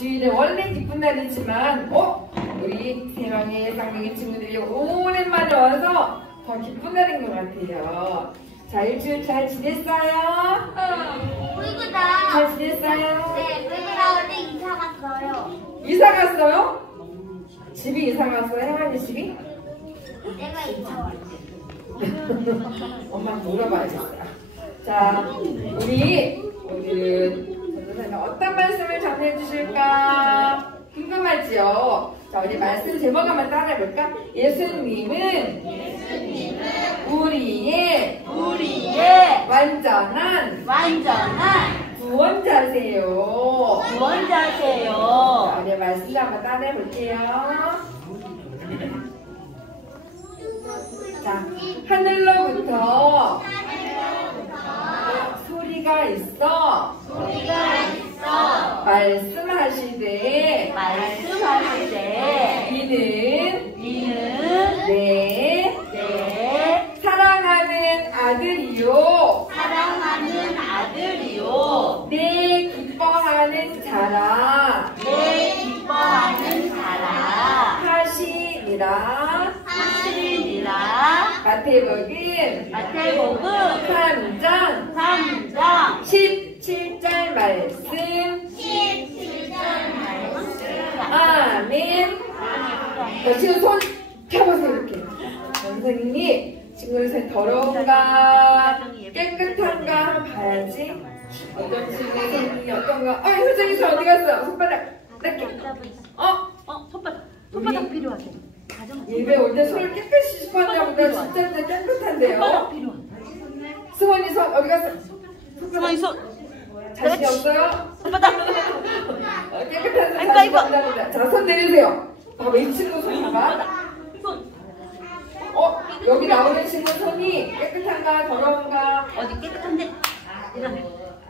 주일은 원래 기쁜 날이지만 우리 세상의 쌍둥이 친구들이 오랜만에 와서 더 기쁜 날인 것 같아요. 자, 일주일 잘 지냈어요? 그리고 나 잘 지냈어요? 네, 그리고 나 어제 이사 갔어요. 이사 갔어요? 집이 이사 갔어요? 혜만이 집이? 내가 이사 왔어. 엄마 물어봐야겠다. 자, 우리 오늘은 전도사님 어떤 말씀을 전해 주실까 궁금하지요? 자, 우리 말씀 제목 한번 따라해볼까? 예수님은 우리의 완전한 구원자세요. 자, 우리 말씀 한번 따라해볼게요. 자, 하늘로부터 소리가 있어 말씀하시되 이는 내 사랑하는 아들이요 내 기뻐하는 자라 하시니라. 마태복음 3장 17절 말씀. 아멘. 자, 지금 손 펴보세요. 이렇게 선생님이 지금 요새 더러운가 깨끗한가 한번 봐야지. 어떤 친구들이 어떤가. 효정이 손 어디 갔어? 손바닥 이렇게. 손바닥 필요하대. 예배 올 때 손을 깨끗이 씻고 하나 보다 진짜 깨끗한데요. 손바닥 필요해. 승원이 손 어디 갔어? 승원이 손. 자신이 없어요? 손바닥. 깨끗한 손 자신 없답니다. 자, 손 내리세요. 봐봐, 이 친구 손 봐봐. 여기 나오는 친구 손이 깨끗한가 더러운가? 어디 깨끗한데?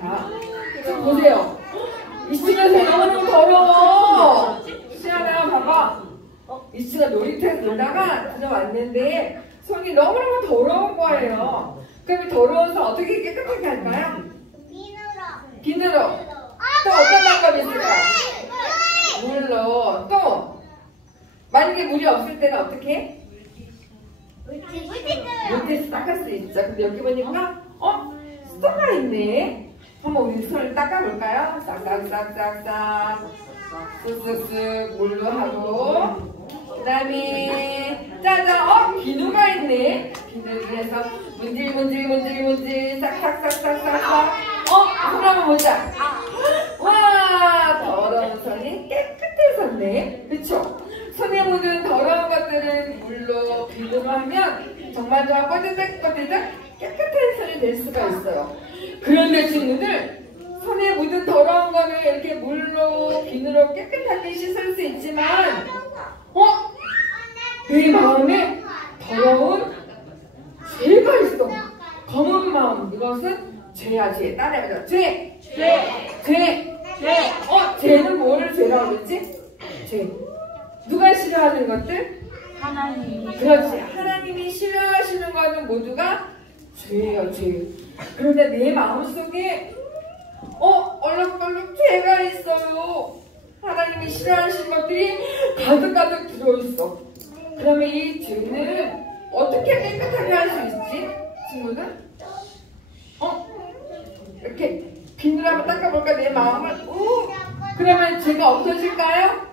자, 지금 보세요. 이 친구가 너무너무 더러워. 시아나 봐봐. 이 친구가 놀이터에서 놀다가 들어왔는데 손이 너무너무 더러운 거예요. 그럼 더러워서 어떻게 깨끗하게 할까요? 비누로. 또 어떤 방법이 있을까요? 물로. 또 만약에 물이 없을 때는 어떻게 해? 물티슈 닦을 수 있죠. 근데 여기 보니까 스토가 있네. 한번 우리 손을 닦아볼까요? 싹싹싹싹싹 쓱쓱쓱 물로 하고, 그 다음에 짜잔! 비누가 있네. 비누를 해서 문질문질 싹싹싹싹싹. 손 한번 보자. 와, 더러운 손이 깨끗해졌네. 그쵸? 손에 묻은 더러운 것들은 물로 비누로 하면 정말 꼬들득 깨끗한 손이 될 수가 있어요. 그런데 친구들, 손에 묻은 더러운 거를 이렇게 물로 비누로 깨끗하게 씻을 수 있지만 내 마음에 더러운 죄가 있어. 검은 마음. 이것은 죄야, 죄. 따라해보자. 죄. 죄는 뭐를 죄라고 그랬지? 죄. 누가 싫어하는 것들? 하나님이. 그렇지. 하나님이 싫어하시는 것은 모두가 죄예요, 죄. 그런데 내 마음속에 얼룩덜룩 죄가 있어요. 하나님이 싫어하시는 것들이 가득가득 들어있어. 그러면 이 죄는 어떻게 깨끗하게 할 수 있지? 친구들? 이렇게 비누로 한번 닦아볼까? 내 마음을. 그러면 죄가 없어질까요?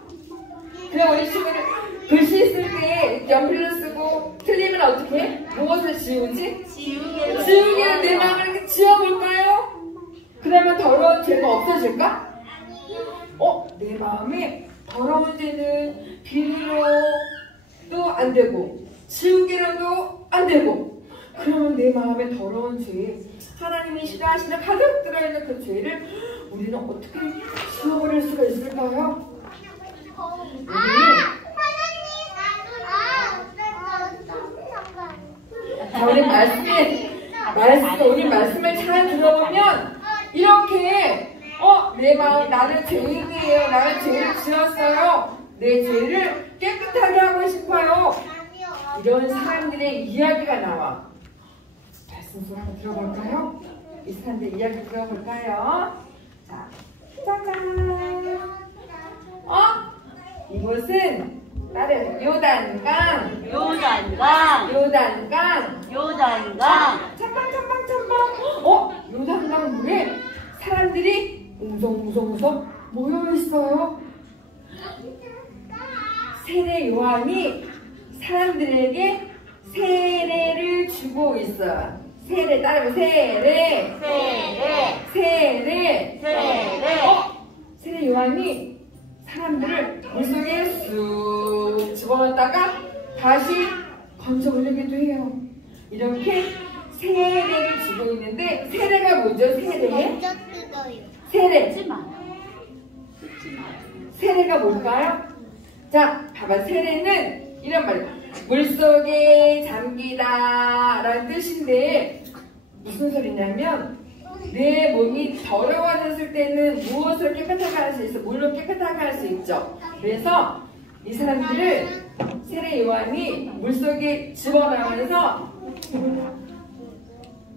그럼 우리 친구들 글씨 쓸 때 연필로 쓰고 틀리면 어떻게 해? 무엇을 지우지? 지우개로 내 마음을 이렇게 지워볼까요? 그러면 더러운 죄가 없어질까? 내 마음에 더러운 죄는 비누로도 안 되고 지우개로도 안 되고, 그러면 내 마음에 더러운 죄, 하나님이 싫어하시는 가득 들어있는 그 죄를 우리는 어떻게 지워버릴 수가 있을까요? 자, 우리 말씀을 잘 들어보면 이렇게 내 마음, 나는 죄인이에요. 나는 죄를 지었어요. 내 죄를 깨끗하게 하고 싶어요. 이런 사람들의 이야기가 나와. 말씀 좀 한번 들어볼까요? 이 사람들 이야기 들어볼까요? 자, 짜잔. 이곳은 따라 요단강. 요단강. 요단강. 요단강. 첨벙. 요단강 물에 사람들이 웅성웅성 모여 있어요. 세례 요한이 사람들에게 세례를 주고 있어요. 세례 따라해요. 세례. 세례 요한이 사람들을 물속에 쑥 집어넣었다가 다시 건져 올리기도 해요. 이렇게 세례를 주고 있는데, 세례가 뭐죠? 먼저 뜯어요. 세례. 세례가 뭘까요? 자, 봐봐. 세례는 이런 말이에요. 물속에 잠기다 라는 뜻인데, 무슨 소리냐면 내 몸이 더러워졌을 때는 무엇을 깨끗하게 할 수 있어? 물로 깨끗하게 할 수 있죠. 그래서 이 사람들을 세례 요한이 물속에 집어넣으면서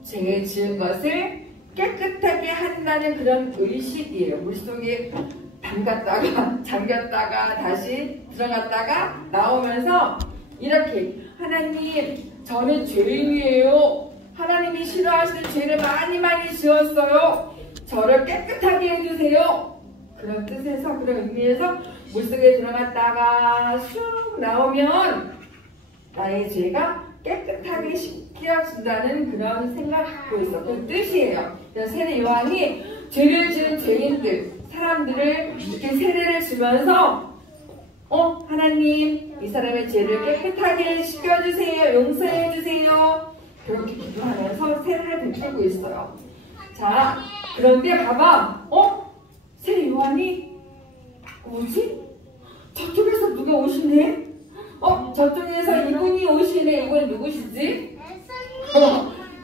죄 지은 것을 깨끗하게 한다는 그런 의식이에요. 물속에 잠겼다가 다시 들어갔다가 나오면서 이렇게, 하나님, 저는 죄인이에요. 하나님이 싫어하시는 죄를 많이 지었어요. 저를 깨끗하게 해주세요. 그런 뜻에서, 그런 의미에서 물속에 들어갔다가 쑥 나오면 나의 죄가 깨끗하게 씻겨진다는 그런 생각을 갖고 있어. 그 뜻이에요. 세례 요한이 죄를 지은 죄인들, 사람들을 이렇게 세례를 주면서 하나님, 이 사람의 죄를 깨끗하게 씻겨주세요. 용서해주세요. 그렇게 기도하면서 세례를 베풀고 있어요. 자, 그런데 봐봐. 세례 요한이 뭐지? 저쪽에서 누가 오시네? 저쪽에서 이분이 오시네. 이분 누구시지?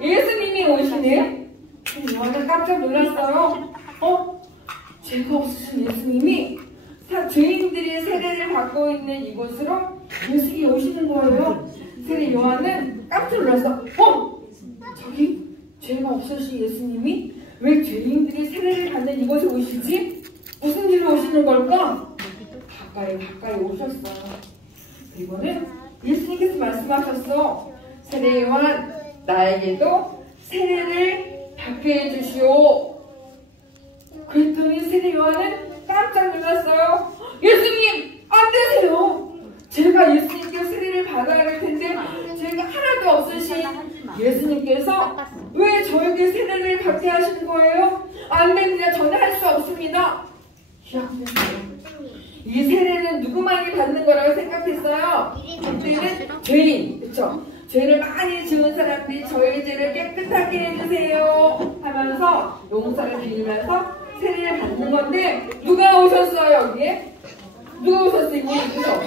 예수님이 오시네. 세례 요한은 깜짝 놀랐어요. 죄가 없으신 예수님이 죄인들이 세례를 받고 있는 이곳으로 예수님이 오시는 거예요. 세례 요한은 깜짝 놀라서 저기 죄가 없으신 예수님이 왜 죄인들이 세례를 받는 이곳에 오시지? 무슨 일로 오시는 걸까? 가까이 오셨어요. 그리고는 예수님께서 말씀하셨어. 세례 요한, 나에게도 세례를 받게 해주시오. 그랬더니 세례 요한은 깜짝 놀랐어요. 예수님, 안 되세요. 제가 예수님께 세례를 받아야 할 텐데 죄가 하나도 없으신 예수님께서 왜 저에게 세례를 받게 하시는 거예요? 안 됩니다. 저는 할 수 없습니다. 이 세례는 누구만이 받는 거라고 생각했어요? 그때는 죄인, 그쵸? 죄를 많이 지은 사람들이 저의 죄를 깨끗하게 해주세요 하면서 용서를 빌면서 세례를 받는 건데, 누가 오셨어요 여기에? 누가 오셨어요? 그죠?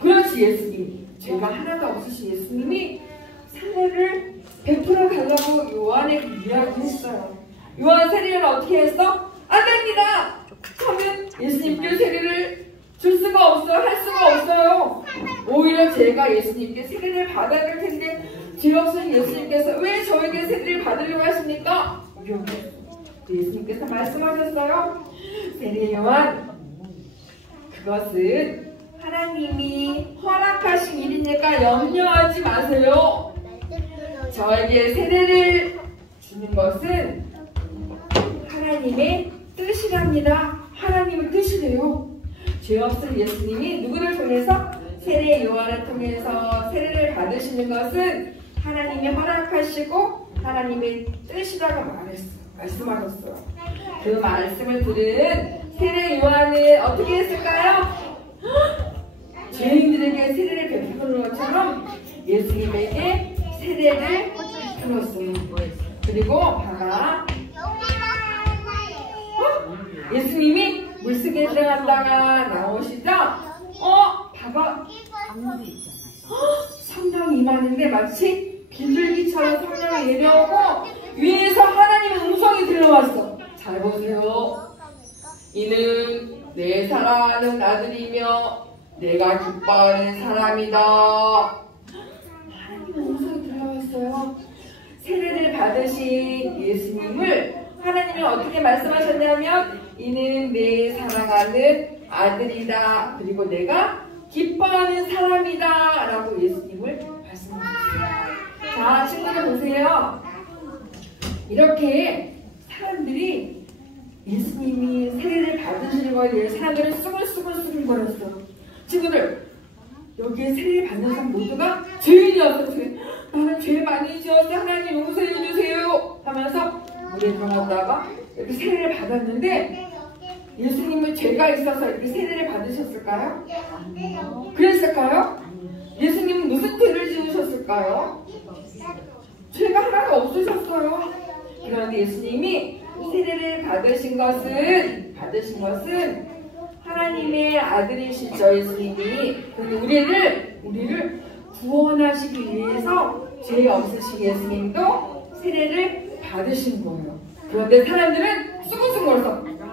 그렇지, 예수님. 죄가 하나도 없으신 예수님이 세례를 베풀어 달라고 요한에게 이야기했어요. 요한 세례를 어떻게 했어? 안 됩니다. 저는 예수님께 세례를 줄 수가 없어요. 할 수가 없어요. 오히려 제가 예수님께 세례를 받아야 할 텐데 죄 없으신 예수님께서 왜 저에게 세례를 받으려고 하십니까? 예수님께서 말씀하셨어요. 세례 요한, 그것은 하나님이 허락하신 일이니까 염려하지 마세요. 저에게 세례를 주는 것은 하나님의 뜻이랍니다. 하나님의 뜻이래요. 죄 없은 예수님이 누구를 통해서? 세례 요한을 통해서 세례를 받으시는 것은 하나님이 허락하시고 하나님의 뜻이라고 말씀하셨어요. 그 말씀을 들은 세례 요한은 어떻게 했을까요? 죄인들에게 세례를 베푸는 것처럼 예수님에게 세례를 베풀었어요. 그리고 봐봐, 예수님이 물속에 들어갔다가 나오시죠? 봐봐, 성령이 임하는데 마치 비둘기처럼 성령이 내려오고 위에서 하나님의 음성이 들려왔어. 잘 보세요. 이는 내 사랑하는 아들이며 내가 기뻐하는 사람이다. 하나님의 음성이 들려왔어요. 세례를 받으신 예수님을 하나님이 어떻게 말씀하셨냐면, 이는 내 사랑하는 아들이다. 그리고 내가 기뻐하는 사람이다. 라고 예수님을 말씀하셨어요. 자, 친구들 보세요. 이렇게 사람들이 예수님이 세례를 받으시는 거에 대해 사람들은 수근수근 거렸어. 친구들, 여기에 세례를 받는 사람 모두가 죄인이었어. 나는 죄 많이 지었어. 하나님 용서해 주세요. 하면서 물에 들어갔다가 이렇게 세례를 받았는데 예수님은 죄가 있어서 이렇게 세례를 받으셨을까요? 그랬을까요? 예수님은 무슨 죄를 지으셨을까요? 죄가 하나도 없으셨어요. 그런데 예수님이 세례를 받으신 것은 하나님의 아들이시죠. 예수님이. 근데 우리를 구원하시기 위해서 죄 없으신 예수님도 세례를 받으신 거예요. 그런데 사람들은 수근수근거려서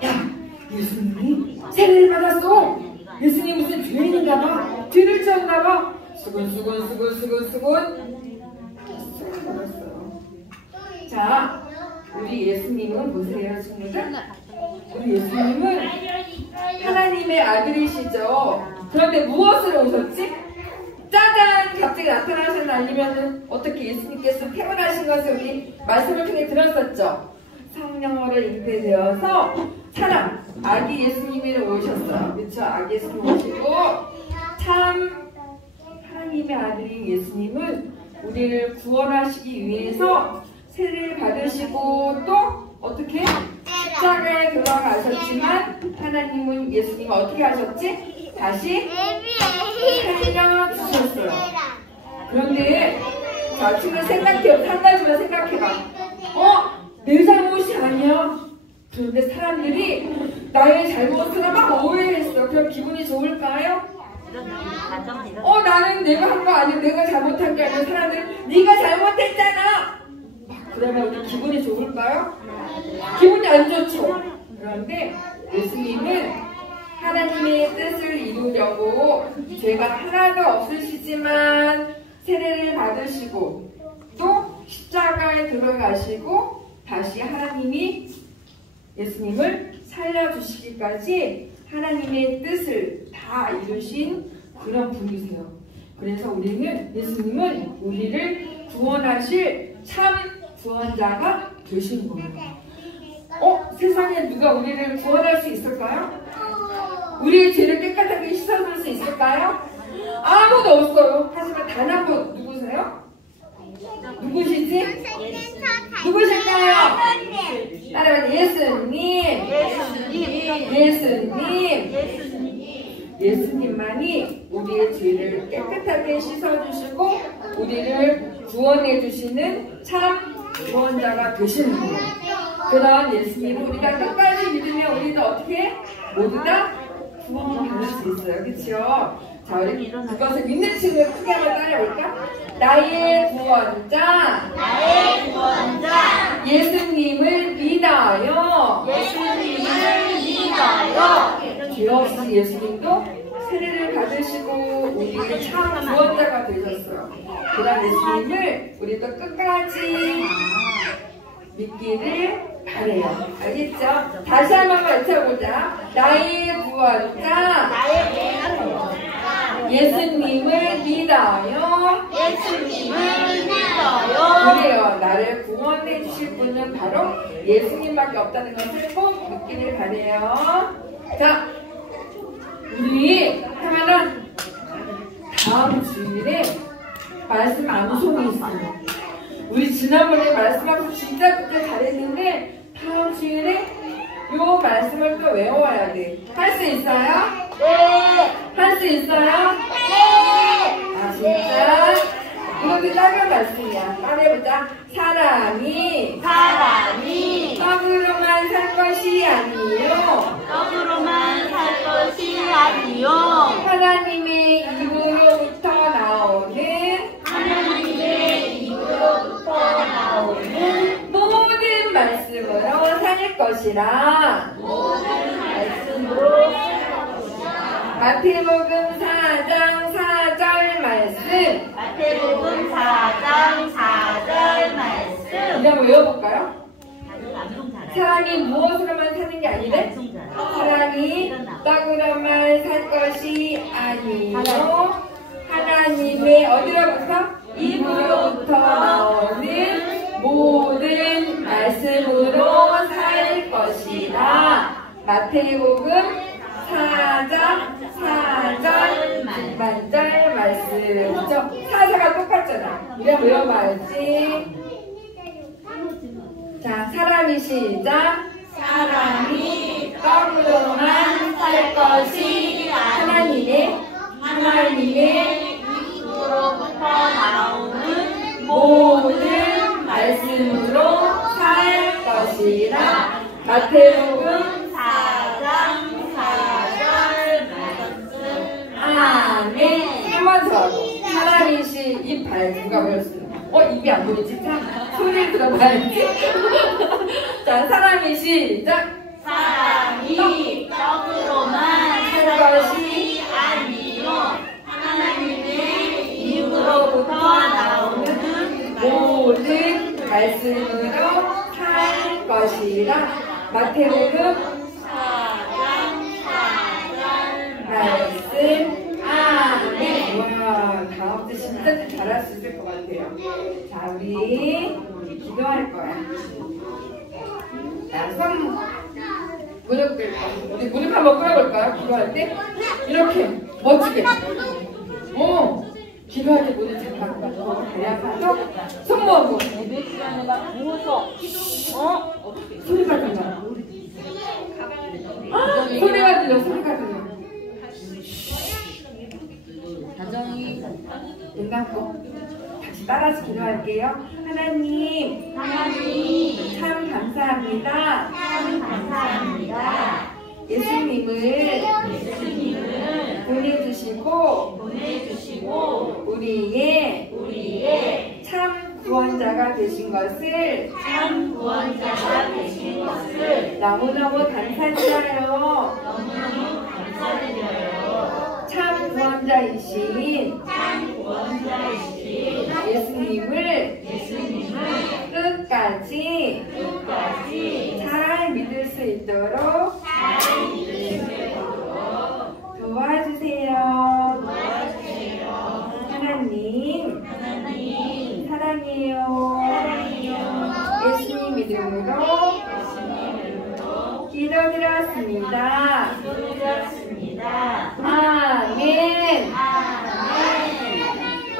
야, 예수님이 세례를 받았어. 예수님 무슨 죄인인가 봐. 죄를 지었나 봐. 수근거렸어요. 자, 우리 예수님은 보세요, 친구들. 우리 예수님은 하나님의 아들이시죠. 그런데 무엇으로 오셨지? 짜잔! 갑자기 나타나셨나? 아니면 어떻게 예수님께서 태어나신 것을 우리 말씀을 통해 들었었죠. 성령으로 잉태되어서 사람, 아기 예수님이 오셨어요. 그렇죠? 아기 예수님 오시고 참 하나님의 아들인 예수님은 우리를 구원하시기 위해서 세례를 받으시고 또 어떻게? 십자가에 들어가셨지만 하나님은 예수님은 어떻게 하셨지? 다시 살려주셨어요. 그런데 자, 친구 생각해요. 한 가지만 생각해봐. 내 잘못이 아니야. 그런데 사람들이 나의 잘못을 막 오해했어. 그럼 기분이 좋을까요? 나는 내가 한 거 아니야. 내가 잘못한 게 아니라 사람들이 네가 잘못했잖아. 그러면 우리 기분이 좋을까요? 기분이 안 좋죠. 그런데 예수님은 하나님의 뜻을 이루려고 죄가 하나도 없으시지만 세례를 받으시고 또 십자가에 들어가시고 다시 하나님이 예수님을 살려주시기까지 하나님의 뜻을 다 이루신 그런 분이세요. 그래서 예수님은 우리를 구원하실 참 구원자가 되신 거예요. 세상에 누가 우리를 구원할 수 있을까요? 우리의 죄를 깨끗하게 씻어줄 수 있을까요? 아무도 없어요. 하지만 단 한 분 누구세요? 누구시지? 누구실까요? 따라서 예수님만이 우리의 죄를 깨끗하게 씻어주시고 우리를 구원해주시는 참 구원자가 되시는 거예요. 그런 예수님을 우리가 끝까지 믿으면 우리도 어떻게? 모두 다 구원을 받을 수 있어요. 그렇죠? 자, 우리 그것을 믿는 친구를 크게 한번 따라해볼까? 나의 구원자 예수님을 믿어요. 죄 없으신 예수님도 세례를 받으시고 우리의 참 구원자가 되셨어요. 그런 예수님을 우리도 끝까지 믿기를 바래요. 알겠죠? 다시 한번 외쳐보자. 나의 구원자 예수님을 믿어요. 그래요. 나를 구원해 주실 분은 바로 예수님밖에 없다는 것을 꼭 믿기를 바래요. 자, 우리 하면은 다음 주일에 말씀 암송이 있어요. 우리 지난번에 말씀하고 진짜 그때 잘했는데 다음 주일에 요 말씀을 또 외워야 돼. 할 수 있어요? 네. 할 수 있어요? 아, 진짜? 이것도 작은 말씀이야. 말해보자. 사람이 떡으로만 살 것이 아니요 하나님의 입으로부터 나오는 모든 말씀으로 살 것이라. 마태복음 4장 4절 말씀. 이제 한번 외워볼까요? 암송 잘하네. 사람이 무엇으로만 사는 게 아니래? 사람이 떡으로만 살 것이 아니요 하나님의 어디로부터? 입으로부터 나오는 모든 말씀으로 살 것이다. 마태복음 4장 4절 6절 말씀. 그죠? 사자가 똑같잖아. 우리가 외워봐야지. 자, 사람이 시작. 사람이 떡으로만 살 것이 하나님의 입으로부터 나오는 모든 말씀으로 살 것이라. 마태복음 4장 4절 말씀. 아멘. 한 번 더. 사람이시 입발 누가 배웠어요? 입이 안 보이지? 자, 소리를 들어봐야지. 자, 사람이 시작. 사람이 떡으로만 살 것이 아니요 하나님의 입으로부터 나오는 모든 말씀으로 살 것이라. 마태복음 4장 4절 말씀. 아멘. 와, 다음 주 진짜 잘할 수 있을 것 같아요. 자, 우리 기도할 거야. 자, 손 무릎 꿇고 우리 무릎 한번 꿇어볼까요? 기도할 때 이렇게 멋지게. 기도할 때 무릎 잡고 다리 아파서 손 모으고 소리가 들려. 소리가 들려. 눈 감고 다시 따라서 기도할게요. 하나님 참 감사합니다. 예수님을 보내주시고 우리의 참 구원자가 되신 것을 너무너무 감사드려요. 참 구원자이신 예수님을 끝까지 잘 믿을 수 있도록 도와주세요. 하나님 사랑해요. 예수님 이름으로 기도드렸습니다. 아멘.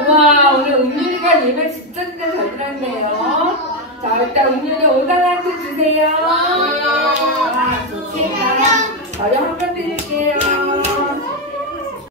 와, 오늘 은율이가 예배 진짜 잘 드렸네요. 자, 일단 은율이 5달란트 주세요. 좋습니다. 저희 한 번 드릴게요.